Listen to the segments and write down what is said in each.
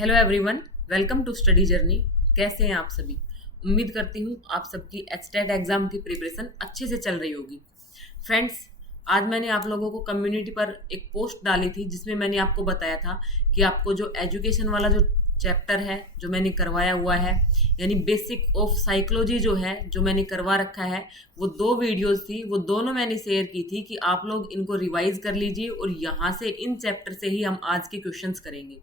Hello everyone, welcome to study journey. कैसे हैं आप सभी? उम्मीद करती हूँ आप सबकी एचटेट एग्जाम की प्रिपरेशन अच्छे से चल रही होगी। फ्रेंड्स, आज मैंने आप लोगों को कम्युनिटी पर एक पोस्ट डाली थी जिसमें मैंने आपको बताया था कि आपको जो एजुकेशन वाला जो चैप्टर है जो मैंने करवाया हुआ है, यानी बेसिक ऑफ साइकोलॉजी जो है जो मैंने करवा रखा है, वो दो वीडियोस थी, वो दोनों मैंने शेयर की थी कि आप लोग इनको रिवाइज कर लीजिए और यहाँ से इन चैप्टर से ही हम आज के क्वेश्चंस करेंगे।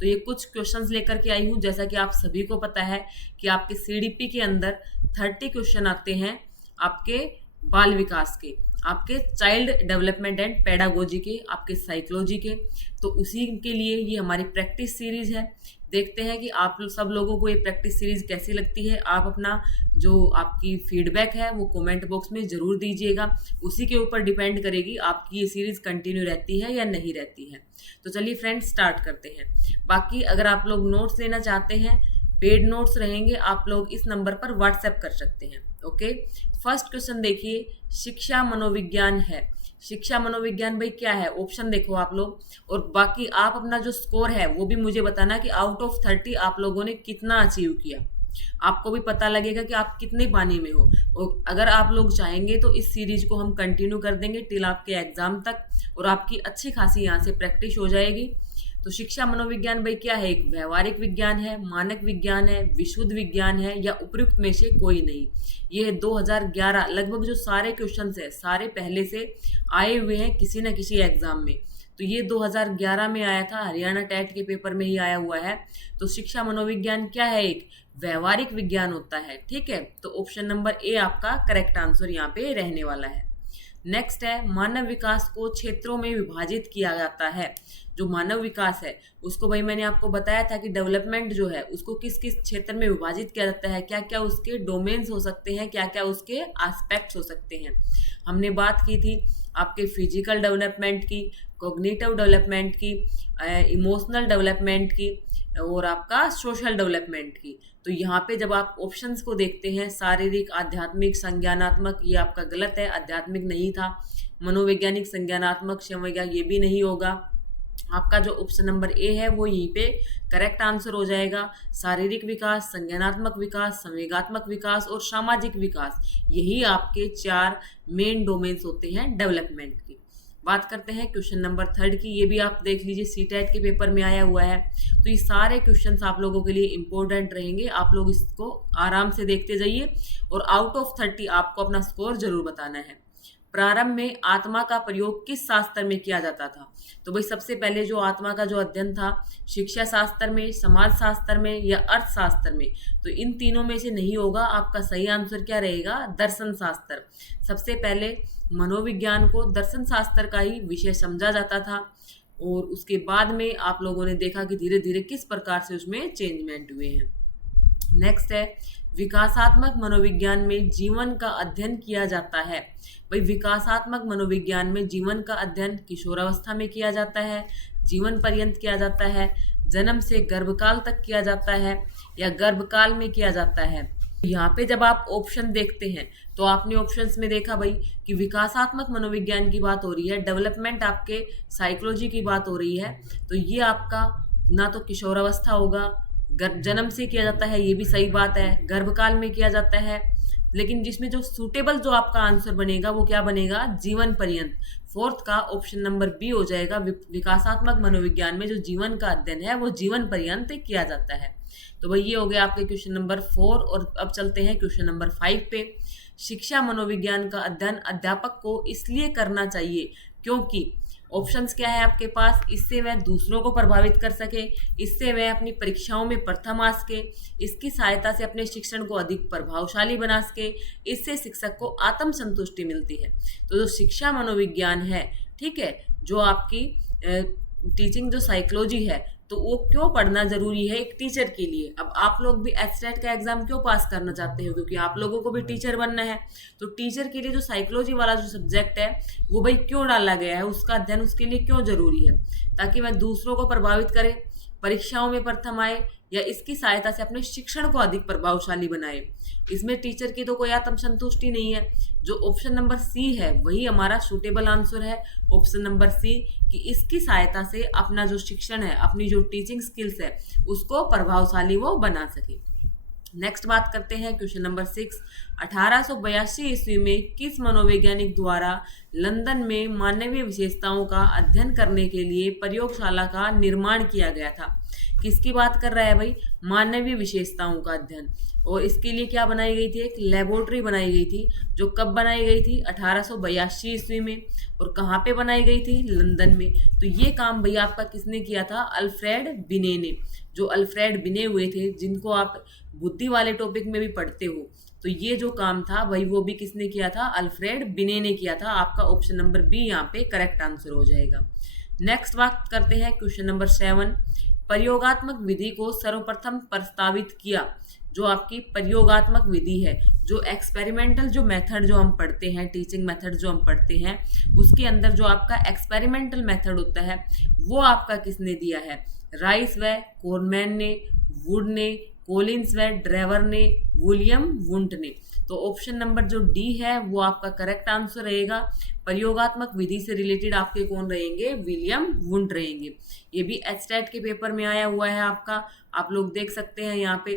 तो ये कुछ क्वेश्चंस लेकर के आई हूँ। जैसा कि आप सभी को पता है कि आपके सीडीपी के अंदर 30 क्वेश्चन आते हैं आपके बाल विकास के, आपके चाइल्ड डेवलपमेंट एंड पेडागोजी के, आपके साइकोलॉजी के। तो उसी के लिए ये हमारी प्रैक्टिस सीरीज है। देखते हैं कि आप सब लोगों को ये प्रैक्टिस सीरीज कैसी लगती है। आप अपना जो आपकी फीडबैक है वो कमेंट बॉक्स में ज़रूर दीजिएगा। उसी के ऊपर डिपेंड करेगी आपकी ये सीरीज कंटिन्यू रहती है या नहीं रहती है। तो चलिए फ्रेंड्स, स्टार्ट करते हैं। बाकी अगर आप लोग नोट्स लेना चाहते हैं, पेड नोट्स रहेंगे, आप लोग इस नंबर पर व्हाट्सएप कर सकते हैं। ओके, फर्स्ट क्वेश्चन देखिए, शिक्षा मनोविज्ञान है। शिक्षा मनोविज्ञान भाई क्या है? ऑप्शन देखो आप लोग, और बाकी आप अपना जो स्कोर है वो भी मुझे बताना कि आउट ऑफ 30 आप लोगों ने कितना अचीव किया। आपको भी पता लगेगा कि आप कितने पानी में हो। और अगर आप लोग चाहेंगे तो इस सीरीज को हम कंटिन्यू कर देंगे टिल आपके एग्जाम तक, और आपकी अच्छी खासी यहाँ से प्रैक्टिस हो जाएगी। तो शिक्षा मनोविज्ञान भाई क्या है? एक व्यवहारिक विज्ञान है, मानक विज्ञान है, विशुद्ध विज्ञान है, या उपयुक्त में से कोई नहीं। ये है 2011। लगभग जो सारे क्वेश्चंस है सारे पहले से आए हुए हैं किसी न किसी एग्जाम में। तो ये 2011 में आया था, हरियाणा टेट के पेपर में ही आया हुआ है। तो शिक्षा मनोविज्ञान क्या है? एक व्यवहारिक विज्ञान होता है। ठीक है, तो ऑप्शन नंबर ए आपका करेक्ट आंसर यहाँ पे रहने वाला है। नेक्स्ट है, मानव विकास को क्षेत्रों में विभाजित किया जाता है। जो मानव विकास है उसको भाई मैंने आपको बताया था कि डेवलपमेंट जो है उसको किस किस क्षेत्र में विभाजित किया जाता है, क्या क्या उसके डोमेन्स हो सकते हैं, क्या क्या उसके एस्पेक्ट्स हो सकते हैं। हमने बात की थी आपके फिजिकल डेवलपमेंट की, कॉग्निटिव डेवलपमेंट की, इमोशनल डेवलपमेंट की, और आपका सोशल डेवलपमेंट की। तो यहाँ पे जब आप ऑप्शंस को देखते हैं, शारीरिक, आध्यात्मिक, संज्ञानात्मक, ये आपका गलत है, आध्यात्मिक नहीं था। मनोवैज्ञानिक, संज्ञानात्मक, क्षमवैज्ञानिक ये भी नहीं होगा। आपका जो ऑप्शन नंबर ए है वो यहीं पे करेक्ट आंसर हो जाएगा। शारीरिक विकास, संज्ञानात्मक विकास, संवेगात्मक विकास और सामाजिक विकास, यही आपके 4 मेन डोमेन्स होते हैं डेवलपमेंट की। बात करते हैं क्वेश्चन नंबर 3 की। ये भी आप देख लीजिए, सीटेट के पेपर में आया हुआ है। तो ये सारे क्वेश्चंस आप लोगों के लिए इंपॉर्टेंट रहेंगे। आप लोग इसको आराम से देखते जाइए और आउट ऑफ 30 आपको अपना स्कोर जरूर बताना है। प्रारंभ में आत्मा का प्रयोग किस शास्त्र में किया जाता था? तो भाई सबसे पहले जो आत्मा का जो अध्ययन था, शिक्षा शास्त्र में, समाज शास्त्र में, या अर्थशास्त्र में? तो इन तीनों में से नहीं होगा। आपका सही आंसर क्या रहेगा? दर्शन शास्त्र। सबसे पहले मनोविज्ञान को दर्शन शास्त्र का ही विषय समझा जाता था, और उसके बाद में आप लोगों ने देखा कि धीरे धीरे किस प्रकार से उसमें चेंजमेंट हुए हैं। नेक्स्ट है, विकासात्मक मनोविज्ञान में जीवन का अध्ययन किया जाता है। भाई विकासात्मक मनोविज्ञान में जीवन का अध्ययन किशोरावस्था में किया जाता है, जीवन पर्यंत किया जाता है, जन्म से गर्भकाल तक किया जाता है, या गर्भकाल में किया जाता है। यहाँ पे जब आप ऑप्शन देखते हैं तो आपने ऑप्शंस में देखा भाई कि विकासात्मक मनोविज्ञान की बात हो रही है, डेवलपमेंट आपके साइकोलॉजी की बात हो रही है। तो ये आपका ना तो किशोरावस्था होगा, जन्म से किया जाता है, ये भी सही बात है, गर्भकाल में किया जाता है, लेकिन जिसमें जो सूटेबल जो आपका आंसर बनेगा वो क्या बनेगा? जीवन पर्यंत। फोर्थ का ऑप्शन नंबर बी हो जाएगा। विकासात्मक मनोविज्ञान में जो जीवन का अध्ययन है वो जीवन पर्यंत किया जाता है। तो भाई ये हो गया आपके क्वेश्चन नंबर 4। और अब चलते हैं क्वेश्चन नंबर 5 पे। शिक्षा मनोविज्ञान का अध्ययन अध्यापक को इसलिए करना चाहिए क्योंकि ऑप्शंस क्या है आपके पास? इससे वह दूसरों को प्रभावित कर सके, इससे वह अपनी परीक्षाओं में प्रथम आ सके, इसकी सहायता से अपने शिक्षण को अधिक प्रभावशाली बना सके, इससे शिक्षक को आत्म संतुष्टि मिलती है। तो जो शिक्षा मनोविज्ञान है, ठीक है, जो आपकी टीचिंग जो साइकोलॉजी है, तो वो क्यों पढ़ना जरूरी है एक टीचर के लिए? अब आप लोग भी एचटेट का एग्जाम क्यों पास करना चाहते हो? क्योंकि आप लोगों को भी टीचर बनना है। तो टीचर के लिए जो साइकोलॉजी वाला जो सब्जेक्ट है वो भाई क्यों डाला गया है, उसका अध्ययन उसके लिए क्यों जरूरी है? ताकि वह दूसरों को प्रभावित करे, परीक्षाओं में प्रथम आए या इसकी सहायता से अपने शिक्षण को अधिक प्रभावशाली बनाए। इसमें टीचर की तो कोई आत्मसंतुष्टि नहीं है। जो ऑप्शन नंबर सी है वही हमारा सूटेबल आंसर है, ऑप्शन नंबर सी, कि इसकी सहायता से अपना जो शिक्षण है, अपनी जो टीचिंग स्किल्स है, उसको प्रभावशाली वो बना सके। नेक्स्ट बात करते हैं क्वेश्चन नंबर 6। 1882 ईस्वी में किस मनोवैज्ञानिक द्वारा लंदन में मानवीय विशेषताओं का अध्ययन करने के लिए प्रयोगशाला का निर्माण किया गया था? किसकी बात कर रहा है भाई? मानवीय विशेषताओं का अध्ययन। और इसके लिए क्या बनाई गई थी? एक लेबोरेटरी बनाई गई थी, जो कब बनाई गई थी? 1882 ईस्वी में। और कहाँ पे बनाई गई थी? लंदन में। तो ये काम भैया आपका किसने किया था? अल्फ्रेड बिने ने। जो अल्फ्रेड बिने हुए थे, जिनको आप बुद्धि वाले टॉपिक में भी पढ़ते हो, तो ये जो काम था भाई वो भी किसने किया था? अल्फ्रेड बिने ने किया था। आपका ऑप्शन नंबर बी यहाँ पे करेक्ट आंसर हो जाएगा। नेक्स्ट बात करते हैं क्वेश्चन नंबर 7। प्रयोगात्मक विधि को सर्वप्रथम प्रस्तावित किया। जो आपकी प्रयोगात्मक विधि है, जो एक्सपेरिमेंटल जो मेथड जो हम पढ़ते हैं, टीचिंग मेथड जो हम पढ़ते हैं, उसके अंदर जो आपका एक्सपेरिमेंटल मेथड होता है वो आपका किसने दिया है? राइस व कोरमैन ने, वुड ने, कोलिंस व ड्रेवर ने, विलियम वुंट ने। तो ऑप्शन नंबर जो डी है वो आपका करेक्ट आंसर रहेगा। प्रयोगात्मक विधि से रिलेटेड आपके कौन रहेंगे? विलियम वुंट रहेंगे। ये भी एचटेट के पेपर में आया हुआ है आपका, आप लोग देख सकते हैं यहाँ पे।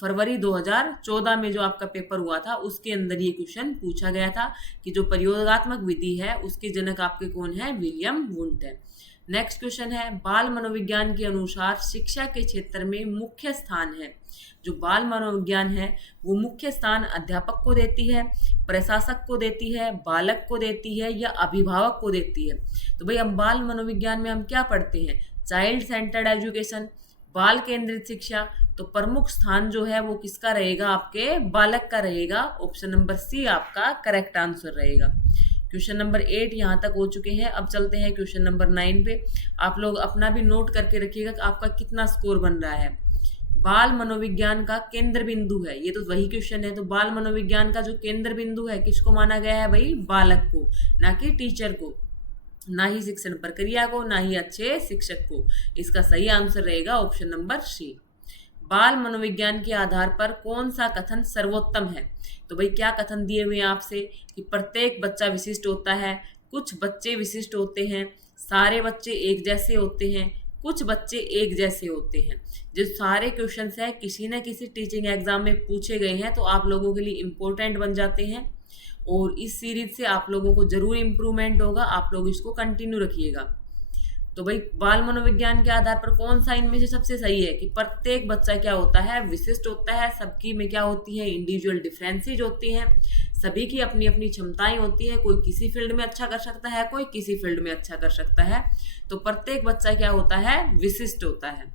फरवरी 2014 में जो आपका पेपर हुआ था उसके अंदर ये क्वेश्चन पूछा गया था कि जो प्रयोगात्मक विधि है उसके जनक आपके कौन है? विलियम वुंट है। नेक्स्ट क्वेश्चन है, बाल मनोविज्ञान के अनुसार शिक्षा के क्षेत्र में मुख्य स्थान है। जो बाल मनोविज्ञान है वो मुख्य स्थान अध्यापक को देती है, प्रशासक को देती है, बालक को देती है या अभिभावक को देती है? तो भाई हम बाल मनोविज्ञान में हम क्या पढ़ते हैं? चाइल्ड सेंटर्ड एजुकेशन, बाल केंद्रित शिक्षा। तो प्रमुख स्थान जो है वो किसका रहेगा? आपके बालक का रहेगा। ऑप्शन नंबर सी आपका करेक्ट आंसर रहेगा। क्वेश्चन नंबर 8 यहाँ तक हो चुके हैं। अब चलते हैं क्वेश्चन नंबर 9 पे। आप लोग अपना भी नोट करके रखिएगा कि आपका कितना स्कोर बन रहा है। बाल मनोविज्ञान का केंद्र बिंदु है, ये तो वही क्वेश्चन है। तो बाल मनोविज्ञान का जो केंद्र बिंदु है किसको माना गया है भाई? बालक को, ना कि टीचर को, ना ही शिक्षण प्रक्रिया को, ना ही अच्छे शिक्षक को। इसका सही आंसर रहेगा ऑप्शन नंबर सी। बाल मनोविज्ञान के आधार पर कौन सा कथन सर्वोत्तम है? तो भाई क्या कथन दिए हुए हैं आपसे कि प्रत्येक बच्चा विशिष्ट होता है, कुछ बच्चे विशिष्ट होते हैं, सारे बच्चे एक जैसे होते हैं, कुछ बच्चे एक जैसे होते हैं। जो सारे क्वेश्चंस हैं किसी न किसी टीचिंग एग्जाम में पूछे गए हैं, तो आप लोगों के लिए इम्पोर्टेंट बन जाते हैं और इस सीरीज से आप लोगों को जरूर इम्प्रूवमेंट होगा। आप लोग इसको कंटिन्यू रखिएगा। तो भाई बाल मनोविज्ञान के आधार पर कौन सा इनमें से सबसे सही है? कि प्रत्येक बच्चा क्या होता है? विशिष्ट होता है। सबकी में क्या होती है? इंडिविजुअल डिफरेंसेज होती हैं। सभी की अपनी अपनी क्षमताएं होती है। कोई किसी फील्ड में अच्छा कर सकता है, कोई किसी फील्ड में अच्छा कर सकता है। तो प्रत्येक बच्चा क्या होता है? विशिष्ट होता है।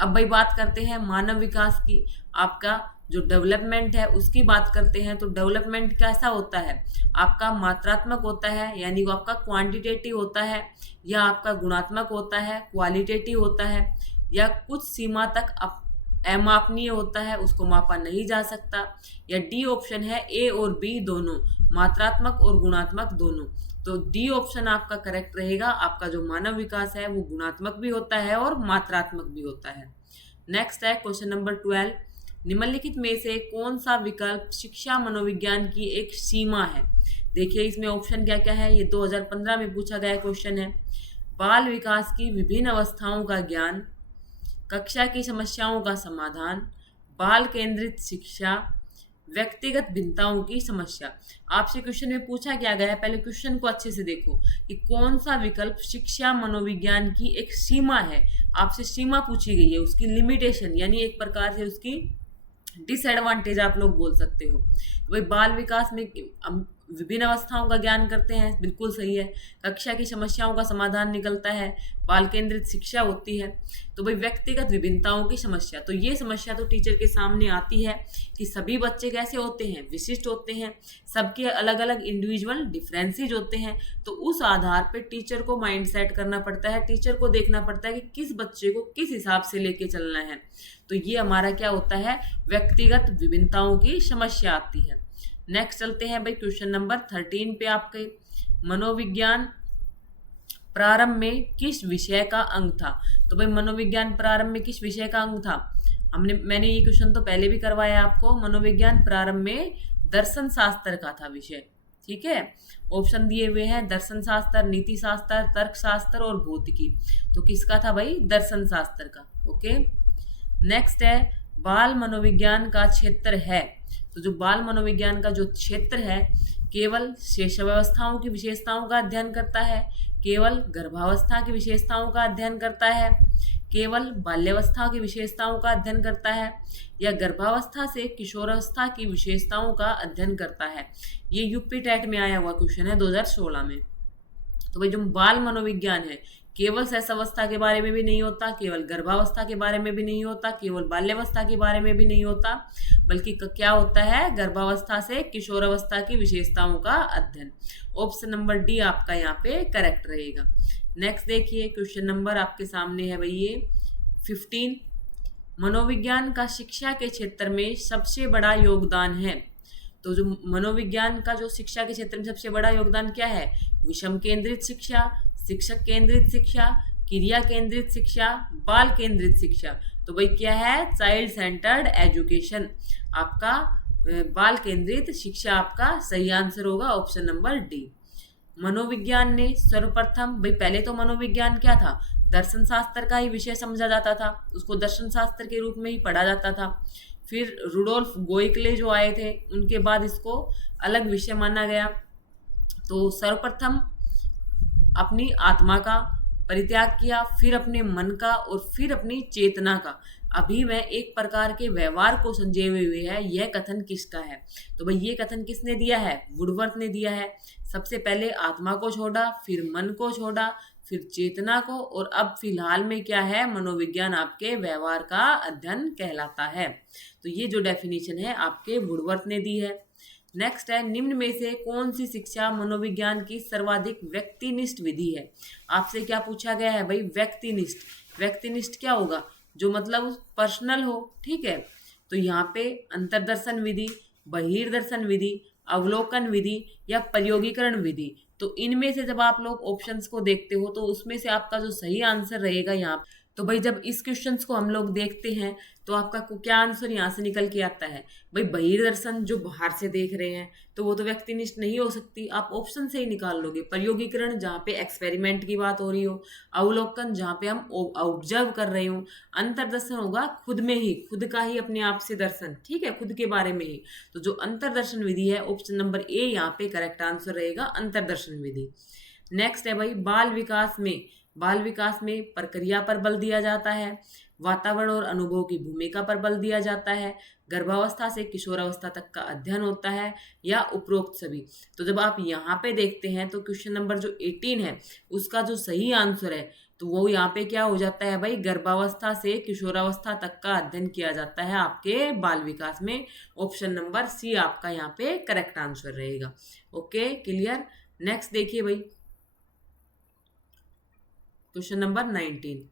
अब भाई बात करते हैं मानव विकास की। आपका जो डेवलपमेंट है उसकी बात करते हैं। तो डेवलपमेंट कैसा होता है? आपका मात्रात्मक होता है, यानी वो आपका क्वांटिटेटिव होता है, या आपका गुणात्मक होता है, क्वालिटेटिव होता है, या कुछ सीमा तक अमापनीय होता है, उसको मापा नहीं जा सकता, या डी ऑप्शन है ए और बी दोनों, मात्रात्मक और गुणात्मक दोनों। तो डी ऑप्शन आपका करेक्ट रहेगा। आपका जो मानव विकास है वो गुणात्मक भी होता है और मात्रात्मक भी होता है। नेक्स्ट है क्वेश्चन नंबर 12। निम्नलिखित में से कौन सा विकल्प शिक्षा मनोविज्ञान की एक सीमा है? देखिए इसमें ऑप्शन क्या क्या है। ये 2015 में पूछा गया क्वेश्चन है। बाल विकास की विभिन्न अवस्थाओं का ज्ञान, कक्षा की समस्याओं का समाधान, बाल केंद्रित शिक्षा, व्यक्तिगत भिन्नताओं की समस्या। आपसे क्वेश्चन में पूछा क्या गया है, पहले क्वेश्चन को अच्छे से देखो कि कौन सा विकल्प शिक्षा मनोविज्ञान की एक सीमा है। आपसे सीमा पूछी गई है, उसकी लिमिटेशन, यानी एक प्रकार से उसकी डिसएडवांटेज आप लोग बोल सकते हो। तो भाई बाल विकास में विभिन्न अवस्थाओं का ज्ञान करते हैं, बिल्कुल सही है। कक्षा की समस्याओं का समाधान निकलता है, बाल केंद्रित शिक्षा होती है। तो भाई व्यक्तिगत विभिन्नताओं की समस्या, तो ये समस्या तो टीचर के सामने आती है कि सभी बच्चे कैसे होते हैं? विशिष्ट होते हैं, सबके अलग अलग इंडिविजुअल डिफरेंसेज होते हैं। तो उस आधार पर टीचर को माइंड सेट करना पड़ता है, टीचर को देखना पड़ता है कि किस बच्चे को किस हिसाब से लेके चलना है। तो ये हमारा क्या होता है? व्यक्तिगत विभिन्नताओं की समस्या आती है। नेक्स्ट चलते हैं भाई क्वेश्चन नंबर 13 पे। आपके मनोविज्ञान प्रारंभ में किस विषय का अंग था? तो भाई मनोविज्ञान प्रारंभ में किस विषय का अंग था? मैंने ये क्वेश्चन तो पहले भी करवाया आपको। मनोविज्ञान प्रारंभ में दर्शन शास्त्र का था विषय। ठीक है, ऑप्शन दिए हुए हैं दर्शन शास्त्र, नीति शास्त्र, तर्क शास्त्र और भौतिकी। तो किसका था भाई? दर्शन शास्त्र का। ओके, नेक्स्ट है बाल मनोविज्ञान का क्षेत्र है। तो जो बाल मनोविज्ञान का जो क्षेत्र है केवल शेषावस्थाओं की विशेषताओं का अध्ययन करता है, केवल गर्भावस्था की विशेषताओं का अध्ययन करता है, केवल बाल्यावस्था की विशेषताओं का अध्ययन करता है, या गर्भावस्था से किशोरावस्था की विशेषताओं का अध्ययन करता है। ये यूपी टेट में आया हुआ क्वेश्चन है 2016 में। तो भाई जो बाल मनोविज्ञान है केवल शैशवावस्था के बारे में भी नहीं होता, केवल गर्भावस्था के बारे में भी नहीं होता, केवल बाल्यावस्था के बारे में भी नहीं होता, बल्कि क्या होता है? गर्भावस्था से किशोरावस्था की विशेषताओं का अध्ययन। ऑप्शन नंबर डी आपका यहाँ पे करेक्ट रहेगा। नेक्स्ट देखिए, क्वेश्चन नंबर आपके सामने है भाई ये 15। मनोविज्ञान का शिक्षा के क्षेत्र में सबसे बड़ा योगदान है। तो जो मनोविज्ञान का जो शिक्षा के क्षेत्र में सबसे बड़ा योगदान क्या है? विषम केंद्रित शिक्षा, शिक्षक केंद्रित शिक्षा, क्रिया केंद्रित शिक्षा, बाल केंद्रित शिक्षा। तो भाई क्या है? Child centred education. आपका बाल केंद्रित शिक्षा आपका सही आंसर होगा, ऑप्शन नंबर डी। मनोविज्ञान ने सर्वप्रथम, भाई पहले तो मनोविज्ञान क्या था? दर्शन शास्त्र का ही विषय समझा जाता था, उसको दर्शन शास्त्र के रूप में ही पढ़ा जाता था। फिर रुडोल्फ गोइकले जो आए थे उनके बाद इसको अलग विषय माना गया। तो सर्वप्रथम अपनी आत्मा का परित्याग किया, फिर अपने मन का और फिर अपनी चेतना का। अभी वह एक प्रकार के व्यवहार को संजोए हुए है। यह कथन किसका है? तो भाई ये कथन किसने दिया है? वुडवर्थ ने दिया है। सबसे पहले आत्मा को छोड़ा, फिर मन को छोड़ा, फिर चेतना को, और अब फिलहाल में क्या है? मनोविज्ञान आपके व्यवहार का अध्ययन कहलाता है। तो ये जो डेफिनेशन है आपके वुडवर्थ ने दी है। नेक्स्ट है, निम्न में से कौन सी शिक्षा मनोविज्ञान की सर्वाधिक व्यक्तिनिष्ठ विधि है? आपसे क्या पूछा गया है भाई? व्यक्तिनिष्ठ। व्यक्तिनिष्ठ क्या होगा? जो मतलब पर्सनल हो। ठीक है, तो यहाँ पे अंतर्दर्शन विधि, बहिर्दर्शन विधि, अवलोकन विधि या प्रयोगीकरण विधि। तो इनमें से जब आप लोग ऑप्शंस को देखते हो तो उसमें से आपका जो सही आंसर रहेगा यहाँ। तो भाई जब इस क्वेश्चंस को हम लोग देखते हैं तो आपका क्या आंसर यहाँ से निकल के आता है? भाई बहिर्दर्शन जो बाहर से देख रहे हैं तो वो तो व्यक्तिनिष्ठ नहीं हो सकती, आप ऑप्शन से ही निकाल लोगे। प्रयोगीकरण जहाँ पे एक्सपेरिमेंट की बात हो रही हो, अवलोकन जहाँ पे हम ऑब्जर्व कर रहे हो, अंतर्दर्शन होगा खुद में ही, खुद का ही अपने आप से दर्शन। ठीक है, खुद के बारे में ही। तो जो अंतर्दर्शन विधि है ऑप्शन नंबर ए यहाँ पे करेक्ट आंसर रहेगा, अंतर्दर्शन विधि। नेक्स्ट है भाई बाल विकास में प्रक्रिया पर बल दिया जाता है, वातावरण और अनुभव की भूमिका पर बल दिया जाता है, गर्भावस्था से किशोरावस्था तक का अध्ययन होता है, या उपरोक्त सभी। तो जब आप यहाँ पे देखते हैं तो क्वेश्चन नंबर जो 18 है उसका जो सही आंसर है तो वो यहाँ पे क्या हो जाता है भाई? गर्भावस्था से किशोरावस्था तक का अध्ययन किया जाता है आपके बाल विकास में। ऑप्शन नंबर सी आपका यहाँ पे करेक्ट आंसर रहेगा। Okay, clear. नेक्स्ट देखिए भाई क्वेश्चन नंबर 19।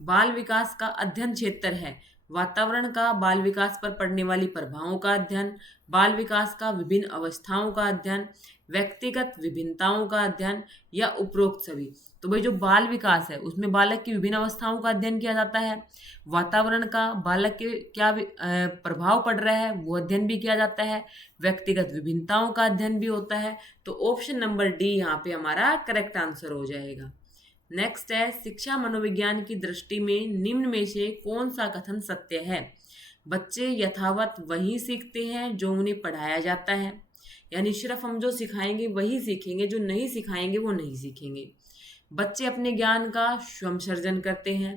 बाल विकास का अध्ययन क्षेत्र है वातावरण का बाल विकास पर पड़ने वाली प्रभावों का अध्ययन, बाल विकास का विभिन्न अवस्थाओं का अध्ययन, व्यक्तिगत विभिन्नताओं का अध्ययन, या उपरोक्त सभी। तो भाई जो बाल विकास है उसमें बालक की विभिन्न अवस्थाओं का अध्ययन किया जाता है, वातावरण का बालक के क्या प्रभाव पड़ रहा है वो अध्ययन भी किया जाता है, व्यक्तिगत विभिन्नताओं का अध्ययन भी होता है। तो ऑप्शन नंबर डी यहाँ पे हमारा करेक्ट आंसर हो जाएगा। नेक्स्ट है, शिक्षा मनोविज्ञान की दृष्टि में निम्न में से कौन सा कथन सत्य है? बच्चे यथावत वही सीखते हैं जो उन्हें पढ़ाया जाता है, यानी सिर्फ हम जो सिखाएंगे वही सीखेंगे, जो नहीं सिखाएंगे वो नहीं सीखेंगे। बच्चे अपने ज्ञान का स्वयं सर्जन करते हैं।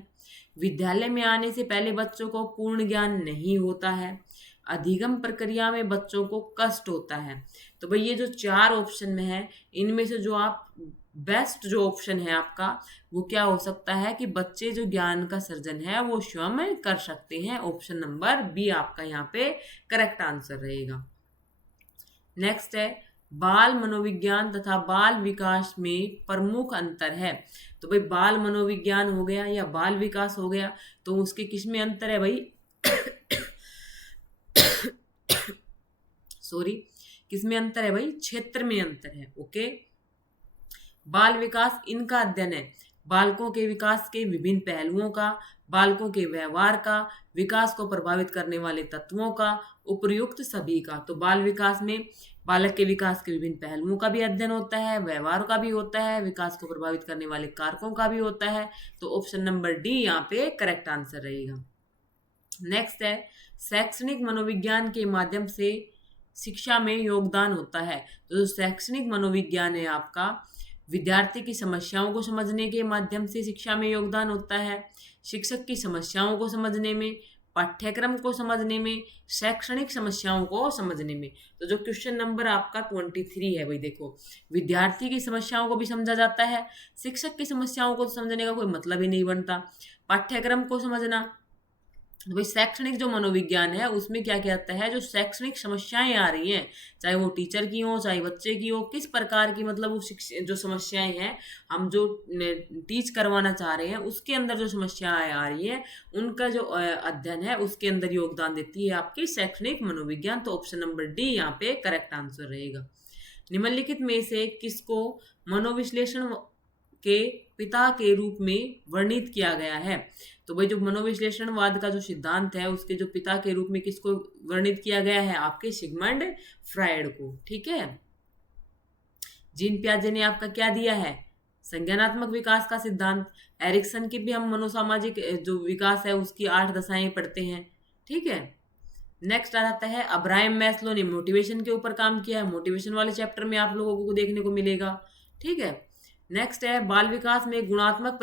विद्यालय में आने से पहले बच्चों को पूर्ण ज्ञान नहीं होता है। अधिगम प्रक्रिया में बच्चों को कष्ट होता है। तो भाई ये जो 4 ऑप्शन में है इनमें से जो आप बेस्ट जो ऑप्शन है आपका वो क्या हो सकता है कि बच्चे जो ज्ञान का सर्जन है वो स्वयं कर सकते हैं। ऑप्शन नंबर बी आपका यहाँ पे करेक्ट आंसर रहेगा। नेक्स्ट है, बाल मनोविज्ञान तथा बाल विकास में प्रमुख अंतर है। तो भाई बाल मनोविज्ञान हो गया या बाल विकास हो गया तो उसके किस में अंतर है भाई? सॉरी, किस में अंतर है भाई? क्षेत्र में अंतर है। ओके, बाल विकास इनका अध्ययन है, बालकों के विकास के विभिन्न पहलुओं का, बालकों के व्यवहार का, विकास को प्रभावित करने वाले तत्वों का, उपयुक्त सभी का। तो बाल विकास में बालक के विकास के विभिन्न पहलुओं का भी अध्ययन होता है, व्यवहार का भी होता है, विकास को प्रभावित करने वाले कारकों का भी होता है। तो ऑप्शन नंबर डी यहाँ पे करेक्ट आंसर रहेगा। नेक्स्ट है, शैक्षणिक मनोविज्ञान के माध्यम से शिक्षा में योगदान होता है। तो जो शैक्षणिक मनोविज्ञान है आपका, विद्यार्थी की समस्याओं को समझने के माध्यम से शिक्षा में योगदान होता है, शिक्षक की समस्याओं को समझने में, पाठ्यक्रम को समझने में, शैक्षणिक समस्याओं को समझने में। तो जो क्वेश्चन नंबर आपका 23 है भाई, देखो विद्यार्थी की समस्याओं को भी समझा जाता है, शिक्षक की समस्याओं को समझने का कोई मतलब ही नहीं बनता, पाठ्यक्रम को समझना। तो भाई शैक्षणिक जो मनोविज्ञान है उसमें क्या कहता है, जो शैक्षणिक समस्याएं आ रही हैं, चाहे वो टीचर की हो चाहे बच्चे की हो, किस प्रकार की मतलब वो जो समस्याएं हैं हम जो टीच करवाना चाह रहे हैं उसके अंदर जो समस्याएं आ रही हैं उनका जो अध्ययन है उसके अंदर योगदान देती है आपकी शैक्षणिक मनोविज्ञान। तो ऑप्शन नंबर डी यहाँ पे करेक्ट आंसर रहेगा। निम्नलिखित में से किसको मनोविश्लेषण के पिता के रूप में वर्णित किया गया है। तो भाई जो मनोविश्लेषणवाद का जो सिद्धांत है उसके जो पिता के रूप में किसको वर्णित किया गया है, आपके सिगमंड फ्रायड को। ठीक है, जीन पियाजे ने आपका क्या दिया है, संज्ञानात्मक विकास का सिद्धांत। एरिक्सन की भी हम मनोसामाजिक जो विकास है उसकी 8 दशाएं पढ़ते हैं। ठीक है, नेक्स्ट आ जाता है, अब्राहम मैस्लो ने मोटिवेशन के ऊपर काम किया है, मोटिवेशन वाले चैप्टर में आप लोगों को देखने को मिलेगा। ठीक है, नेक्स्ट है, बाल विकास में गुणात्मक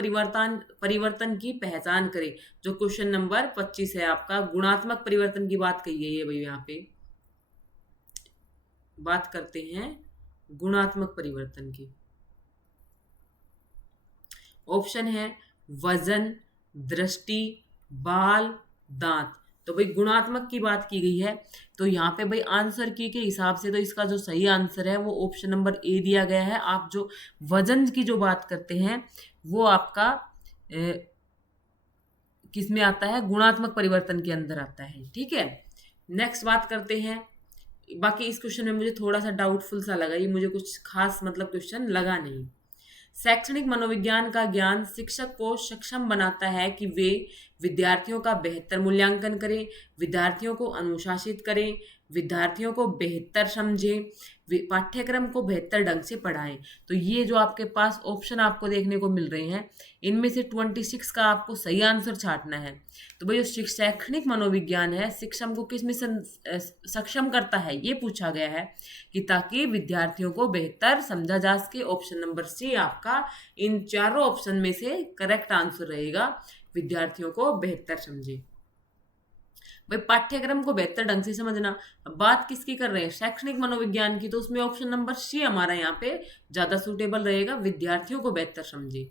परिवर्तन की पहचान करें। जो क्वेश्चन नंबर 25 है आपका, गुणात्मक परिवर्तन की बात कही गई है भाई, यहाँ पे बात करते हैं गुणात्मक परिवर्तन की। ऑप्शन है वजन, दृष्टि, बाल, दांत। तो भाई गुणात्मक की बात की गई है, तो यहाँ पे भाई आंसर की के हिसाब से तो इसका जो सही आंसर है वो ऑप्शन नंबर ए दिया गया है। आप जो वजन की जो बात करते हैं वो आपका किस में आता है, गुणात्मक परिवर्तन के अंदर आता है। ठीक है, नेक्स्ट बात करते हैं, बाकी इस क्वेश्चन में मुझे थोड़ा सा डाउटफुल सा लगा, ये मुझे कुछ खास मतलब क्वेश्चन लगा नहीं। शैक्षणिक मनोविज्ञान का ज्ञान शिक्षक को सक्षम बनाता है कि वे विद्यार्थियों का बेहतर मूल्यांकन करें, विद्यार्थियों को अनुशासित करें, विद्यार्थियों को बेहतर समझें, पाठ्यक्रम को बेहतर ढंग से पढ़ाएं। तो ये जो आपके पास ऑप्शन आपको देखने को मिल रहे हैं इनमें से 26 का आपको सही आंसर छांटना है। तो भाई जो शैक्षणिक मनोविज्ञान है शिक्षण को किस में सक्षम करता है ये पूछा गया है कि ताकि विद्यार्थियों को बेहतर समझा जा सके। ऑप्शन नंबर सी आपका इन चारों ऑप्शन में से करेक्ट आंसर रहेगा, विद्यार्थियों को बेहतर समझे। भाई पाठ्यक्रम को बेहतर ढंग से समझना, अब बात किसकी कर रहे हैं, शैक्षणिक मनोविज्ञान की, तो उसमें ऑप्शन नंबर सी हमारा यहाँ पे ज्यादा सूटेबल रहेगा, विद्यार्थियों को बेहतर समझे।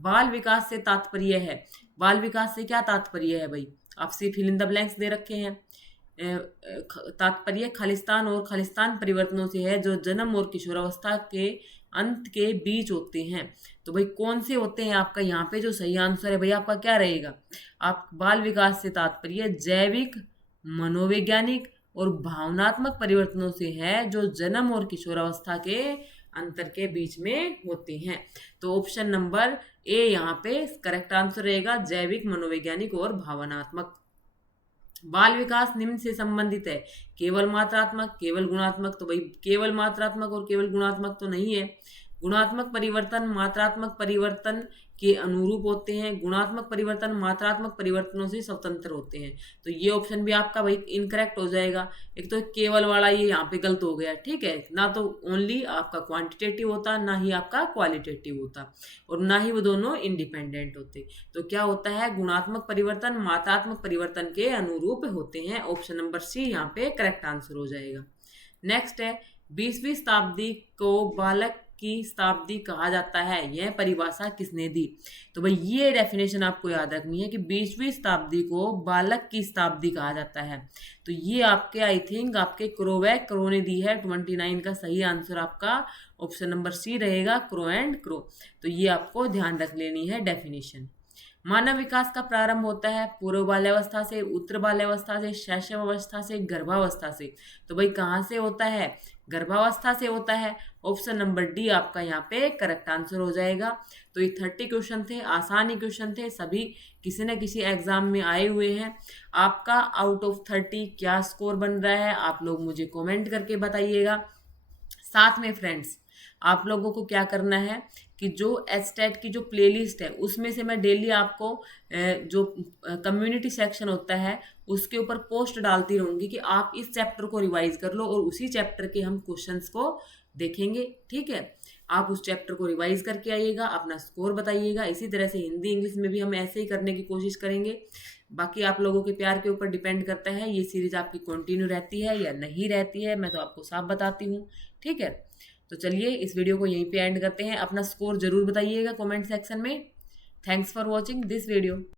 बाल विकास से तात्पर्य है, बाल विकास से क्या तात्पर्य है भाई, आपसे फिल इन द ब्लैंक्स दे रखे हैं। तात्पर्य खालिस्तान और खालिस्तान परिवर्तनों से है जो जन्म और किशोरावस्था के अंत के बीच होते हैं। तो भाई कौन से होते हैं, आपका यहाँ पे जो सही आंसर है भाई आपका क्या रहेगा, आप बाल विकास से तात्पर्य जैविक, मनोवैज्ञानिक और भावनात्मक परिवर्तनों से है जो जन्म और किशोरावस्था के अंतर के बीच में होते हैं। तो ऑप्शन नंबर ए यहाँ पे करेक्ट आंसर रहेगा, जैविक, मनोवैज्ञानिक और भावनात्मक। बाल विकास निम्न से संबंधित है, केवल मात्रात्मक, केवल गुणात्मक। तो भाई केवल मात्रात्मक और केवल गुणात्मक तो नहीं है, गुणात्मक परिवर्तन मात्रात्मक परिवर्तन के अनुरूप होते हैं, गुणात्मक परिवर्तन मात्रात्मक परिवर्तनों से स्वतंत्र होते हैं। तो ये ऑप्शन भी आपका भाई इनकरेक्ट हो जाएगा। एक तो केवल वाला ये यहाँ पे गलत हो गया, ठीक है, ना तो ओनली आपका क्वांटिटेटिव होता ना ही आपका क्वालिटेटिव होता और ना ही वो दोनों इंडिपेंडेंट होते। तो क्या होता है, गुणात्मक परिवर्तन मात्रात्मक परिवर्तन के अनुरूप होते हैं। ऑप्शन नंबर सी यहाँ पे करेक्ट आंसर हो जाएगा। नेक्स्ट है, 20वीं शताब्दी को बालक की शताब्दी कहा जाता है, यह परिभाषा किसने दी। तो भाई ये डेफिनेशन आपको याद रखनी है कि 20वीं शताब्दी को बालक की शताब्दी कहा जाता है। तो ये आपके आई थिंक आपके क्रोवैक क्रो ने दी है। 29 का सही आंसर आपका ऑप्शन नंबर सी रहेगा, क्रो एंड क्रो। तो ये आपको ध्यान रख लेनी है डेफिनेशन। मानव विकास का प्रारंभ होता है पूर्व बाल्यावस्था से, उत्तर बाल्यावस्था से, शैशवावस्था से, गर्भावस्था से। तो भाई कहाँ से होता है? गर्भावस्था से होता है। ऑप्शन नंबर डी आपका यहाँ पे करेक्ट आंसर हो जाएगा। तो ये 30 क्वेश्चन थे, आसान ही क्वेश्चन थे, सभी किसी न किसी एग्जाम में आए हुए हैं। आपका आउट ऑफ 30 क्या स्कोर बन रहा है आप लोग मुझे कमेंट करके बताइएगा। साथ में फ्रेंड्स आप लोगों को क्या करना है कि जो एचटेट की जो प्लेलिस्ट है उसमें से मैं डेली आपको जो कम्युनिटी सेक्शन होता है उसके ऊपर पोस्ट डालती रहूंगी कि आप इस चैप्टर को रिवाइज कर लो और उसी चैप्टर के हम क्वेश्चंस को देखेंगे। ठीक है, आप उस चैप्टर को रिवाइज करके आइएगा, अपना स्कोर बताइएगा। इसी तरह से हिंदी इंग्लिश में भी हम ऐसे ही करने की कोशिश करेंगे। बाकी आप लोगों के प्यार के ऊपर डिपेंड करता है ये सीरीज आपकी कंटिन्यू रहती है या नहीं रहती है, मैं तो आपको साफ बताती हूँ। ठीक है, तो चलिए इस वीडियो को यहीं पे एंड करते हैं। अपना स्कोर जरूर बताइएगा कमेंट सेक्शन में। Thanks for watching this video.